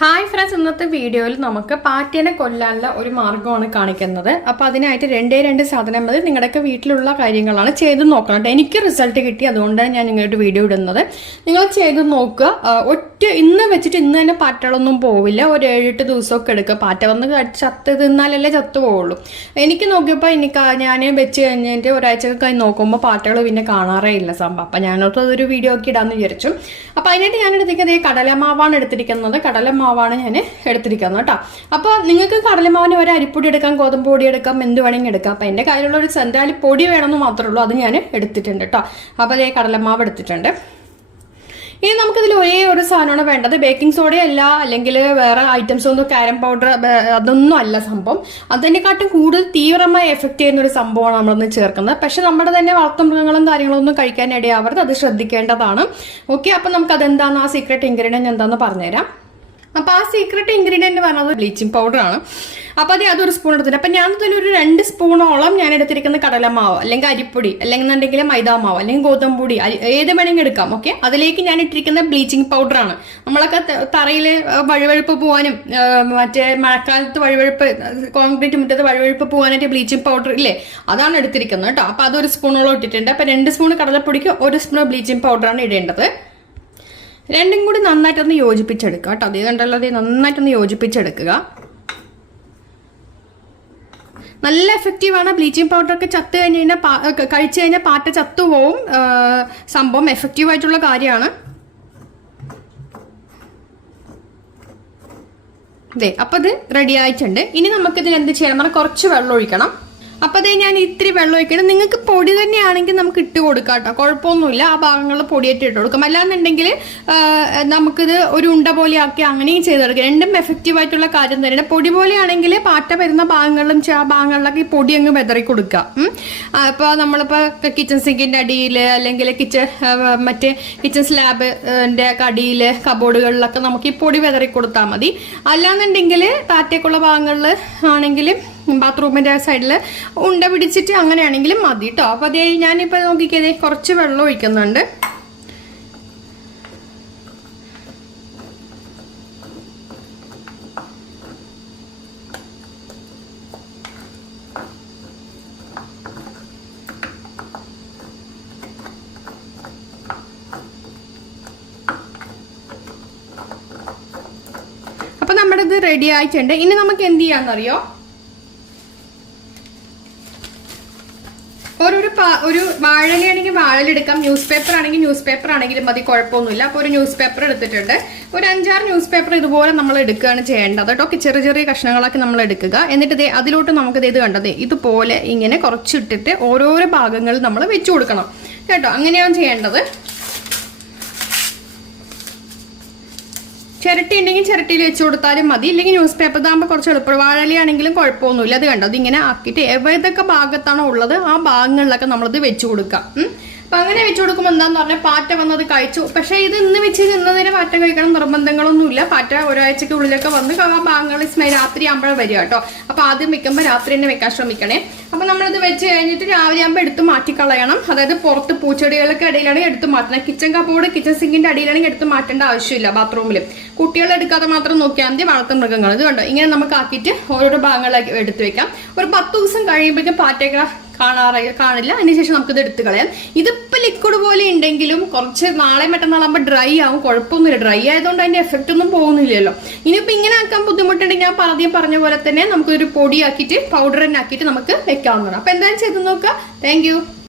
Hi friends ഇന്നത്തെ വീഡിയോയിൽ നമുക്ക് പാറ്റേനെ കൊല്ലാനുള്ള ഒരു മാർഗമാണ് കാണിക്കുന്നത്. അപ്പോൾ അതിനായിട്ട് രണ്ടേ രണ്ട് സാധനം മതി. നിങ്ങളുടെയൊക്കെ വീട്ടിലുള്ള കാര്യങ്ങളാണ് ചെയ്ത് നോക്കണം എനിക്ക് റിസൾട്ട് കിട്ടി അതുകൊണ്ടാണ് ഞാൻ നിങ്ങളുടെ വീഡിയോ ഇടുന്നത്. നിങ്ങൾ ചെയ്ത് നോക്കുക. ഒറ്റ ഇന്ന് വെച്ചിട്ട് ഇന്ന് തന്നെ പാറ്റകളൊന്നും പോവില്ല. ഒരു ഏഴെട്ട് ദിവസമൊക്കെ എടുക്കുക പാറ്റ വന്ന് ചത്ത് തിന്നാലല്ലേ ചത്തു പോവുള്ളൂ എനിക്ക് നോക്കിയപ്പോൾ എനിക്ക് ഞാൻ വെച്ച് കഴിഞ്ഞിട്ട് ഒരാഴ്ച കഴിഞ്ഞ് നോക്കുമ്പോൾ പാറ്റകൾ പിന്നെ കാണാറേ ഇല്ല സംഭവം. അപ്പം ഞാനോർത്ത് അതൊരു വീഡിയോ ഒക്കെ ഇടാമെന്ന് വിചാരിച്ചു. അപ്പോൾ അതിനായിട്ട് ഞാൻ എടുത്തിരിക്കുന്നത് കടലമാവാണ് എടുത്തിരിക്കുന്നത്. കടലമാവാണ് ഞാൻ എടുത്തിരിക്കുന്നത് കേട്ടോ. അപ്പോൾ നിങ്ങൾക്ക് കടലമാവിന് ഒരു അരിപ്പൊടി എടുക്കാം ഗോതമ്പ് പൊടി എടുക്കാം എന്ത് വേണമെങ്കിൽ എടുക്കാം. അപ്പോൾ എന്റെ കയ്യിലുള്ള ഒരു സെന്റാലി പൊടി വേണമെന്ന് മാത്രമേ ഉള്ളൂ. അത് ഞാൻ എടുത്തിട്ടുണ്ട് കേട്ടോ. അപ്പോൾ അതേ കടലമാവ് എടുത്തിട്ടുണ്ട്. ഇനി നമുക്കിതിൽ ഒരേ ഒരു സാധനമാണ് വേണ്ടത്. ബേക്കിംഗ് സോഡയല്ല അല്ലെങ്കിൽ വേറെ ഐറ്റംസ് ഒന്നും കാരം പൗഡർ അതൊന്നും അല്ല സംഭവം. അതിനെക്കാട്ടും കൂടുതൽ തീവ്രമായി എഫക്റ്റ് ചെയ്യുന്ന ഒരു സംഭവമാണ് നമ്മളൊന്ന് ചേർക്കുന്നത്. പക്ഷെ നമ്മുടെ തന്നെ വളർത്തുമൃഗങ്ങളും കാര്യങ്ങളും ഒന്നും കഴിക്കാൻ ഇടയാവരുത്. അത് ശ്രദ്ധിക്കേണ്ടതാണ്. ഓക്കെ അപ്പം നമുക്ക് അതെന്താണ് ആ സീക്രട്ട് ഇൻഗ്രീഡിയന്റ് എന്താണെന്ന് പറഞ്ഞുതരാം. അപ്പോൾ ആ സീക്രട്ട് ഇൻഗ്രീഡിയന്റ് പറഞ്ഞത് ബ്ലീച്ചിങ് പൗഡറാണ് അപ്പോൾ അത് അതൊരു സ്പൂൺ എടുത്തിട്ട് അപ്പം ഞാൻ തന്നെ ഒരു രണ്ട് സ്പൂണോളം ഞാൻ എടുത്തിരിക്കുന്ന കടലമാവ് അല്ലെങ്കിൽ അരിപ്പൊടി അല്ലെങ്കിൽ എന്നുണ്ടെങ്കിൽ മൈദാമാവ് അല്ലെങ്കിൽ ഗോതമ്പൊടി ഏത് വേണമെങ്കിൽ എടുക്കാം ഓക്കെ അതിലേക്ക് ഞാൻ ഇട്ടിരിക്കുന്ന ബ്ലീച്ചിങ് ആണ് നമ്മളൊക്കെ തറയിൽ വഴുവഴുപ്പ് പോകാനും മറ്റേ മഴക്കാലത്ത് വഴുവഴുപ്പ് കോൺക്രീറ്റ് മുറ്റത്ത് വഴുവഴുപ്പ് പോകാനായിട്ട് ബ്ലീച്ചിങ് പൗഡർ ഇല്ലേ? അതാണ് എടുത്തിരിക്കുന്നത് കേട്ടോ. അപ്പോൾ അതൊരു സ്പൂണോളം ഇട്ടിട്ടുണ്ട്. അപ്പോൾ രണ്ട് സ്പൂൺ കടലപ്പൊടിക്ക് ഒരു സ്പൂൺ ബ്ലീച്ചിങ് പൗഡറാണ് ഇടേണ്ടത്. രണ്ടും കൂടി നന്നായിട്ടൊന്ന് യോജിപ്പിച്ചെടുക്കുക കേട്ടോ. അതേ കണ്ടല്ലോ അതേ നന്നായിട്ടൊന്ന് യോജിപ്പിച്ചെടുക്കുക. നല്ല എഫക്റ്റീവാണ് ബ്ലീച്ചിങ് ഒക്കെ ചത്ത് കഴിഞ്ഞ് കഴിഞ്ഞാൽ കഴിച്ചു കഴിഞ്ഞാൽ പാറ്റ ചത്തുപോവും സംഭവം എഫക്റ്റീവ് ആയിട്ടുള്ള കാര്യമാണ്. അതെ അപ്പോൾ ഇത് റെഡി ആയിട്ടുണ്ട്. ഇനി നമുക്ക് ഇതിന് എന്ത് ചെയ്യണം കുറച്ച് വെള്ളം ഒഴിക്കണം. അപ്പോൾ അതേ ഞാൻ ഇത്തിരി വെള്ളം ഒഴിക്കണം നിങ്ങൾക്ക് പൊടി തന്നെയാണെങ്കിൽ നമുക്ക് ഇട്ട് കൊടുക്കാം കേട്ടോ കുഴപ്പമൊന്നുമില്ല. ആ ഭാഗങ്ങളിൽ പൊടിയായിട്ട് ഇട്ട് കൊടുക്കാം. അല്ലാന്നുണ്ടെങ്കിൽ നമുക്കിത് ഒരു ഉണ്ട പോലെ ആക്കി അങ്ങനെയും ചെയ്തെടുക്കാം. രണ്ടും എഫക്റ്റീവായിട്ടുള്ള കാര്യം തന്നെയാണ്. പൊടി പോലെയാണെങ്കിൽ പാറ്റ വരുന്ന ഭാഗങ്ങളിലും ആ ഭാഗങ്ങളിലൊക്കെ ഈ പൊടി അങ്ങ് വെതറി കൊടുക്കുക. അപ്പോൾ നമ്മളിപ്പോൾ കിച്ചൺ സിങ്കിന്റെ അടിയിൽ അല്ലെങ്കിൽ കിച്ചൺ മറ്റേ കിച്ചൺ സ്ലാബിന്റെ അടിയിൽ കബോർഡുകളിലൊക്കെ നമുക്ക് ഈ പൊടി വെതറി കൊടുത്താൽ മതി. അല്ലാന്നുണ്ടെങ്കിൽ പാറ്റയ്ക്കുള്ള ഭാഗങ്ങളിൽ ആണെങ്കിൽ ബാത്റൂമിന്റെ സൈഡിൽ ഉണ്ട പിടിച്ചിട്ട് അങ്ങനെയാണെങ്കിലും മതി കേട്ടോ അപ്പോൾ അതേ ഞാനിപ്പോൾ നോക്കിക്കതേ കുറച്ച് വെള്ളം ഒഴിക്കുന്നുണ്ട്. അപ്പോൾ നമ്മുടെ ഇത് റെഡി ആയിട്ടുണ്ട്. ഇനി നമുക്ക് എന്ത് ചെയ്യാമെന്നറിയോ ഓരോരു ഒരു ഒരു വാഴലയാണെങ്കിൽ വാഴലെടുക്കാം ന്യൂസ് പേപ്പർ ആണെങ്കിൽ ന്യൂസ് പേപ്പർ ആണെങ്കിലും മതി കുഴപ്പമൊന്നുമില്ല. അപ്പോൾ ഒരു ന്യൂസ് പേപ്പർ എടുത്തിട്ടുണ്ട്. ഒരു അഞ്ചാറ് ന്യൂസ് പേപ്പർ ഇതുപോലെ നമ്മൾ എടുക്കുകയാണ് ചെയ്യേണ്ടത് കേട്ടോ. ചെറിയ ചെറിയ കഷ്ണങ്ങളാക്കി നമ്മൾ എടുക്കുക. എന്നിട്ട് ദേ അതിലോട്ട് നമുക്ക് ഇത് കണ്ടത് ഇതുപോലെ ഇങ്ങനെ കുറച്ചിട്ടിട്ട് ഓരോരോ ഭാഗങ്ങൾ നമ്മൾ വെച്ചു കൊടുക്കണം കേട്ടോ. അങ്ങനെയാണ് ചെയ്യേണ്ടത്. ചിരട്ടി ഉണ്ടെങ്കിൽ ചിരട്ടിയിൽ വെച്ച് കൊടുത്താലും മതി. ഇല്ലെങ്കിൽ ന്യൂസ് പേപ്പർ ഇതാകുമ്പോൾ കുറച്ച് എളുപ്പം വാഴലയാണെങ്കിലും കുഴപ്പമൊന്നുമില്ല. അത് കണ്ടോ? ഇതിങ്ങനെ ആക്കിയിട്ട് ഏതൊക്കെ ഭാഗത്താണോ ഉള്ളത് ആ ഭാഗങ്ങളിലൊക്കെ നമ്മളിത് വെച്ച് കൊടുക്കാം. അപ്പം അങ്ങനെ വെച്ച് കൊടുക്കുമ്പോൾ എന്താന്ന് പറഞ്ഞാൽ പാറ്റ വന്നത് കഴിച്ചു. പക്ഷേ ഇത് ഇന്ന് വെച്ച് ഇന്നതിന് പാറ്റ കഴിക്കണം നിർബന്ധങ്ങളൊന്നുമില്ല. പാറ്റ ഒരാഴ്ചയ്ക്ക് ഉള്ളിലൊക്കെ വന്ന് സ്മൈ രാത്രി ആകുമ്പോഴേ വരിക കേട്ടോ. അപ്പോൾ ആദ്യം വെക്കുമ്പോൾ രാത്രി തന്നെ വെക്കാൻ ശ്രമിക്കണേ. അപ്പോൾ നമ്മളത് വെച്ച് കഴിഞ്ഞിട്ട് രാവിലെ ആകുമ്പോൾ എടുത്ത് മാറ്റിക്കളയണം. അതായത് പുറത്ത് പൂച്ചെടികൾക്ക് ഇടയിലാണെങ്കിൽ എടുത്ത് മാറ്റണം. കിച്ചൺ കപ്പോർഡ് കിച്ചൺ സിങ്കിന്റെ അടിയിലാണെങ്കിൽ എടുത്ത് മാറ്റേണ്ട ആവശ്യമില്ല ബാത്റൂമിൽ കുട്ടികളെ എടുക്കാതെ മാത്രം നോക്കിയാൽ മതി വളർത്തു മൃഗങ്ങൾ. ഇത് കണ്ടോ? ഇങ്ങനെ നമുക്ക് ആക്കിയിട്ട് ഓരോരോ ഭാഗങ്ങളിലേക്ക് എടുത്ത് വെക്കാം. ഒരു പത്ത് ദിവസം കഴിയുമ്പോഴേക്കും പാറ്റയൊക്കെ കാണാറ കാണില്ല. അതിനുശേഷം നമുക്കിത് എടുത്തു കളയാം. ഇതിപ്പോൾ ലിക്വിഡ് പോലെ ഉണ്ടെങ്കിലും കുറച്ച് നാളെ മറ്റന്നാളാകുമ്പോൾ ഡ്രൈ ആവും. കുഴപ്പമൊന്നുമില്ല. ഡ്രൈ ആയതുകൊണ്ട് അതിന്റെ എഫക്റ്റ് ഒന്നും പോകുന്നില്ലല്ലോ. ഇനിയിപ്പോൾ ഇങ്ങനെ ആക്കാൻ ബുദ്ധിമുട്ടുണ്ടെങ്കിൽ ഞാൻ ആദ്യം പറഞ്ഞ പോലെ തന്നെ നമുക്കൊരു പൊടിയാക്കിയിട്ട് പൗഡർ തന്നെ ആക്കിയിട്ട് നമുക്ക് വെക്കാവുന്നതാണ്. അപ്പോൾ എന്തായാലും ചെയ്ത് നോക്കുക. താങ്ക്